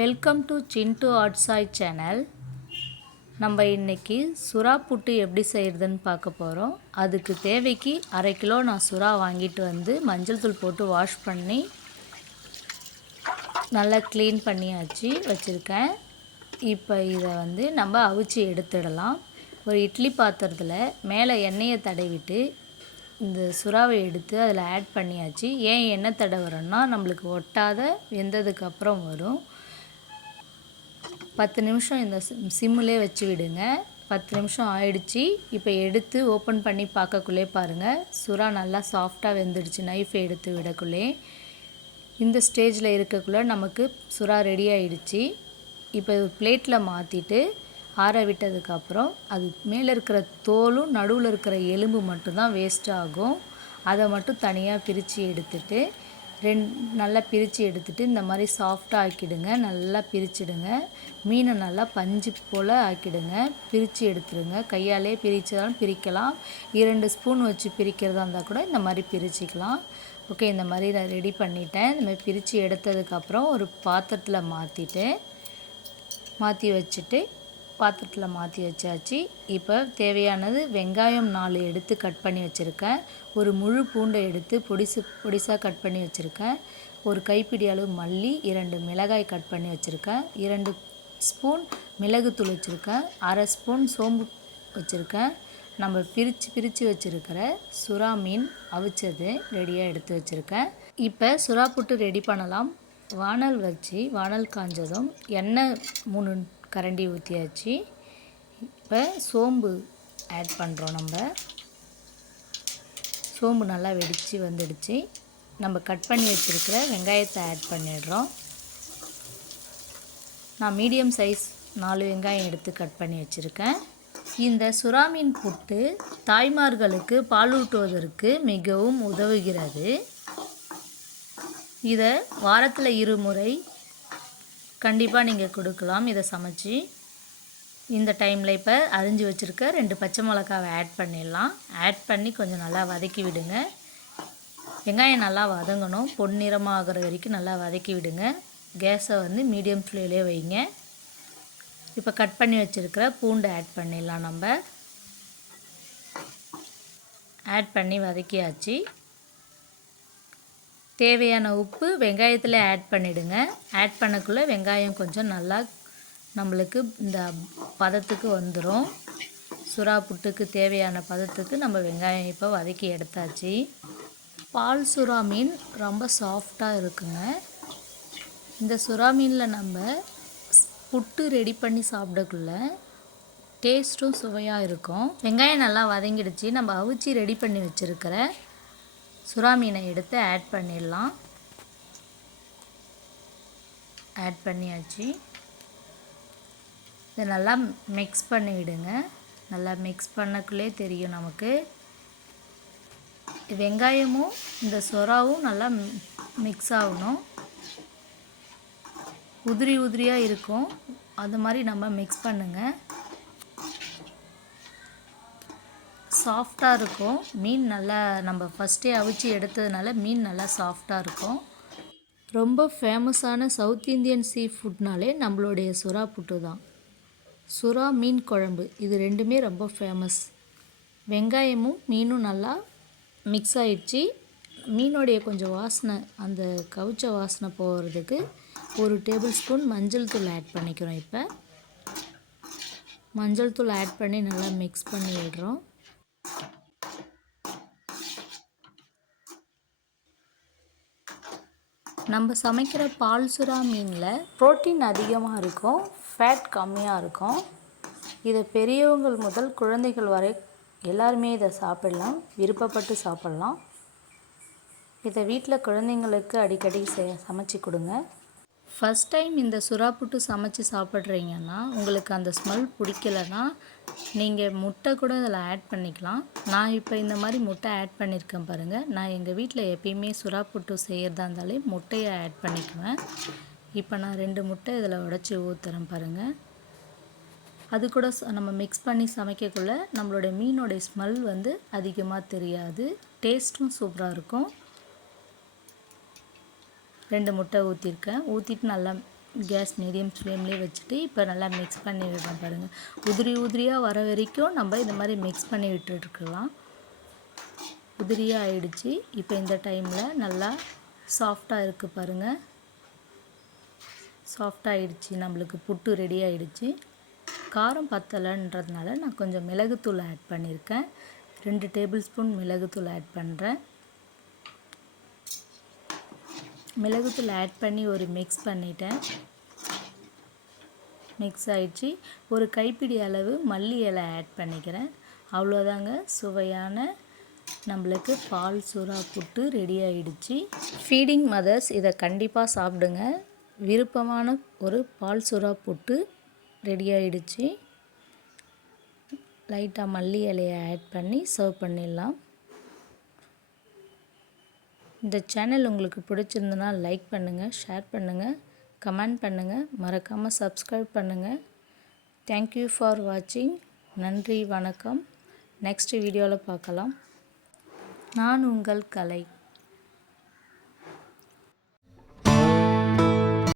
Welcome to Chintu Aatchai channel. நம்ம இன்றைக்கி சுறா புட்டு எப்படி செய்கிறதுன்னு பார்க்க போகிறோம். அதுக்கு தேவைக்கு 1/2 கிலோ நான் சுறா வாங்கிட்டு வந்து மஞ்சள் தூள் போட்டு வாஷ் பண்ணி நல்லா க்ளீன் பண்ணியாச்சு வச்சுருக்கேன். இப்போ இதை வந்து நம்ம அவிச்சு எடுத்துடலாம். ஒரு இட்லி பாத்திரத்தில் மேலே எண்ணெயை தடவிட்டு இந்த சுறாவை எடுத்து அதில் ஆட் பண்ணியாச்சு. ஏன் எண்ணெய் தடவுறோன்னா நம்மளுக்கு ஒட்டாத வெந்ததுக்கப்புறம் வரும். 10 நிமிஷம் இந்த சிம்மிலே வச்சு விடுங்க. 10 நிமிஷம் ஆயிடுச்சு. இப்போ எடுத்து ஓப்பன் பண்ணி பார்க்கக்குள்ளே பாருங்கள், சுறா நல்லா சாஃப்டாக வெந்துடுச்சு. நைஃபை எடுத்து விடக்குள்ளே இந்த ஸ்டேஜில் இருக்கக்குள்ளே நமக்கு சுறா ரெடி ஆகிடுச்சு. இப்போ பிளேட்டில் மாற்றிட்டு ஆற விட்டதுக்கப்புறம் அது மேலே இருக்கிற தோலும் நடுவில் இருக்கிற எலும்பு மட்டும்தான் வேஸ்ட் ஆகும். அதை மட்டும் தனியாக பிரித்து எடுத்துட்டு நல்லா பிரித்து எடுத்துட்டு இந்த மாதிரி சாஃப்டாக ஆக்கிடுங்க. நல்லா பிரிச்சுடுங்க. மீனை நல்லா பஞ்சு போல் ஆக்கிடுங்க. பிரித்து எடுத்துடுங்க. கையாலே பிரித்தாலும் பிரிக்கலாம். 2 ஸ்பூன் வச்சு பிரிக்கிறதா இருந்தால் கூட இந்த மாதிரி பிரிச்சுக்கலாம். ஓகே, இந்த மாதிரி நான் ரெடி பண்ணிட்டேன். இந்த மாதிரி பிரித்து எடுத்ததுக்கப்புறம் ஒரு பாத்திரத்தில் மாற்றி வச்சுட்டு பாத்திரத்தில் மாற்றி வச்சாச்சு. இப்போ தேவையானது வெங்காயம் 4 எடுத்து கட் பண்ணி வச்சுருக்கேன். ஒரு முழு பூண்டை எடுத்து பொடிசாக கட் பண்ணி வச்சுருக்கேன். ஒரு கைப்பிடி அளவு மல்லி, 2 மிளகாய் கட் பண்ணி வச்சுருக்கேன். 2 ஸ்பூன் மிளகுத்தூள் வச்சுருக்கேன். 1/2 ஸ்பூன் சோம்பு வச்சுருக்கேன். நம்ம பிரித்து வச்சுருக்கிற சுறா மீன் அவிச்சது ரெடியாக எடுத்து வச்சுருக்கேன். இப்போ சுறா புட்டு ரெடி பண்ணலாம். வானல் வச்சு வானல் காஞ்சதும் எண்ணெய் 3 கரண்டி ஊற்றியாச்சு. இப்போ சோம்பு ஆட் பண்ணுறோம். நம்ம சோம்பு நல்லா வெடித்து வந்துடுச்சு. நம்ம கட் பண்ணி வச்சுருக்கிற வெங்காயத்தை ஆட் பண்ணிடுறோம். நான் மீடியம் சைஸ் 4 வெங்காயம் எடுத்து கட் பண்ணி வச்சுருக்கேன். இந்த சுறா மீன் புட்டு தாய்மார்களுக்கு பாலூட்டுவதற்கு மிகவும் உதவுகிறது. இதை வாரத்தில் 2 முறை கண்டிப்பாக நீங்கள் கொடுக்கலாம். இதை சமைச்சு இந்த டைமில் இப்போ அரிஞ்சு வச்சுருக்க 2 பச்சை மிளகாவை ஆட் பண்ணிடலாம். ஆட் பண்ணி கொஞ்சம் நல்லா வதக்கி விடுங்க. வெங்காயம் நல்லா வதங்கணும். பொன்னிறமாக ஆகிற வரைக்கும் நல்லா வதக்கி விடுங்க. கேஸை வந்து மீடியம் ஃப்ளேம்லே வைங்க. இப்போ கட் பண்ணி வச்சுருக்கிற பூண்டை ஆட் பண்ணிடலாம். நம்ம ஆட் பண்ணி வதக்கியாச்சு. தேவையான உப்பு வெங்காயத்தில் ஆட் பண்ணிவிடுங்க. ஆட் பண்ணக்குள்ளே வெங்காயம் கொஞ்சம் நல்லா நம்மளுக்கு இந்த பதத்துக்கு வந்துடும். சுறா புட்டுக்கு தேவையான பதத்துக்கு நம்ம வெங்காயம் இப்போ வதக்கி எடுத்தாச்சு. பால் சுறா மீன் ரொம்ப சாஃப்டாக இருக்குங்க. இந்த சுறா மீனில் நம்ம புட்டு ரெடி பண்ணி சாப்பிடக்குள்ள டேஸ்ட்டும் சுவையாக இருக்கும். வெங்காயம் நல்லா வதங்கிடுச்சு. நம்ம அவிச்சு ரெடி பண்ணி வச்சுருக்கிற சுறா மீனை எடுத்து ஆட் பண்ணிடலாம். ஆட் பண்ணியாச்சு. இதை நல்லா மிக்ஸ் பண்ணி விடுங்க. நல்லா மிக்ஸ் பண்ணக்குள்ளே தெரியும் நமக்கு வெங்காயமும் இந்த சுறாவும் நல்லா மிக்ஸ் ஆகணும். உதிரியாக இருக்கும். அது மாதிரி நம்ம மிக்ஸ் பண்ணுங்கள். சாஃப்டாக இருக்கும் மீன். நல்லா நம்ம ஃபஸ்ட்டே அவிச்சு எடுத்ததுனால மீன் நல்லா சாஃப்டாக இருக்கும். ரொம்ப ஃபேமஸான சவுத் இந்தியன் சீ ஃபுட்னாலே நம்மளுடைய சுறா புட்டு தான். சுறா மீன் குழம்பு இது 2மே ரொம்ப ஃபேமஸ். வெங்காயமும் மீனும் நல்லா மிக்ஸ் ஆகிடுச்சு. மீனோடைய கொஞ்சம் வாசனை, அந்த கவுச்ச வாசனை போகிறதுக்கு 1 டேபிள் ஸ்பூன் மஞ்சள் தூள் ஆட் பண்ணிக்கிறோம். இப்போ மஞ்சள் தூள் ஆட் பண்ணி நல்லா மிக்ஸ் பண்ணி விடுறோம். நம்ம சமைக்கிற பால் சுறா மீனில் புரோட்டீன் அதிகமாக இருக்கும், ஃபேட் கம்மியாக இருக்கும். இதை பெரியவங்கள் முதல் குழந்தைகள் வரை எல்லாருமே இதை சாப்பிடலாம், விருப்பப்பட்டு சாப்பிட்லாம். இதை வீட்டில் குழந்தைங்களுக்கு அடிக்கடி சமைச்சு கொடுங்க. ஃபஸ்ட் டைம் இந்த சுறா புட்டு சமைச்சு சாப்பிட்றீங்கன்னா உங்களுக்கு அந்த ஸ்மெல் பிடிக்கலன்னா நீங்கள் முட்டை கூட இதில் ஆட் பண்ணிக்கலாம். நான் இப்போ இந்த மாதிரி முட்டை ஆட் பண்ணியிருக்கேன் பாருங்கள். நான் எங்கள் வீட்டில் எப்பயுமே சுறா புட்டு செய்கிறதா இருந்தாலே முட்டையை ஆட் பண்ணிக்குவேன். இப்போ நான் 2 முட்டை இதில் உடச்சி ஊற்றுறேன் பாருங்கள். அது கூட நம்ம மிக்ஸ் பண்ணி சமைக்கக்குள்ள நம்மளுடைய மீனோடைய ஸ்மெல் வந்து அதிகமாக தெரியாது. டேஸ்ட்டும் சூப்பராக இருக்கும். 2 முட்டை ஊற்றிருக்கேன். ஊற்றிட்டு நல்லா கேஸ் மீடியம் ஃப்ளேம்லேயே வச்சுட்டு இப்போ நல்லா மிக்ஸ் பண்ணி விடுறேன் பாருங்கள். உதிரியாக வர வரைக்கும் நம்ம இந்த மாதிரி மிக்ஸ் பண்ணி விட்டுருக்கலாம். உதிரியாக ஆயிடுச்சு. இப்போ இந்த டைமில் நல்லா சாஃப்டாக இருக்குது பாருங்கள். சாஃப்டாக ஆயிடுச்சு. நம்மளுக்கு புட்டு ரெடி ஆகிடுச்சு. காரம் பத்தலைன்றதுனால நான் கொஞ்சம் மிளகுத்தூள் ஆட் பண்ணியிருக்கேன். 2 டேபிள் ஸ்பூன் மிளகுத்தூள் ஆட் பண்ணுறேன். மிளகுத்தூள் ஆட் பண்ணி ஒரு மிக்ஸ் பண்ணிட்டேன். மிக்ஸ் ஆயிடுச்சு. ஒரு கைப்பிடி அளவு மல்லி இலை ஆட் பண்ணிக்கிறேன். அவ்வளோதாங்க, சுவையான நம்மளுக்கு பால் சுறா புட்டு ரெடி ஆகிடுச்சு. ஃபீடிங் மதர்ஸ் இதை கண்டிப்பாக சாப்பிடுங்க. விருப்பமான ஒரு பால் சுறா புட்டு ரெடி ஆகிடுச்சு. லைட்டாக மல்லி இலையை ஆட் பண்ணி சர்வ் பண்ணிடலாம். இந்த சேனல் உங்களுக்கு பிடிச்சிருந்ததுன்னா லைக் பண்ணுங்கள், ஷேர் பண்ணுங்கள், கமெண்ட் பண்ணுங்கள், மறக்காமல் சப்ஸ்கிரைப் பண்ணுங்கள். தேங்க்யூ ஃபார் வாட்சிங். நன்றி, வணக்கம். நெக்ஸ்ட் வீடியோவில் பார்க்கலாம். நான் உங்கள் கலை.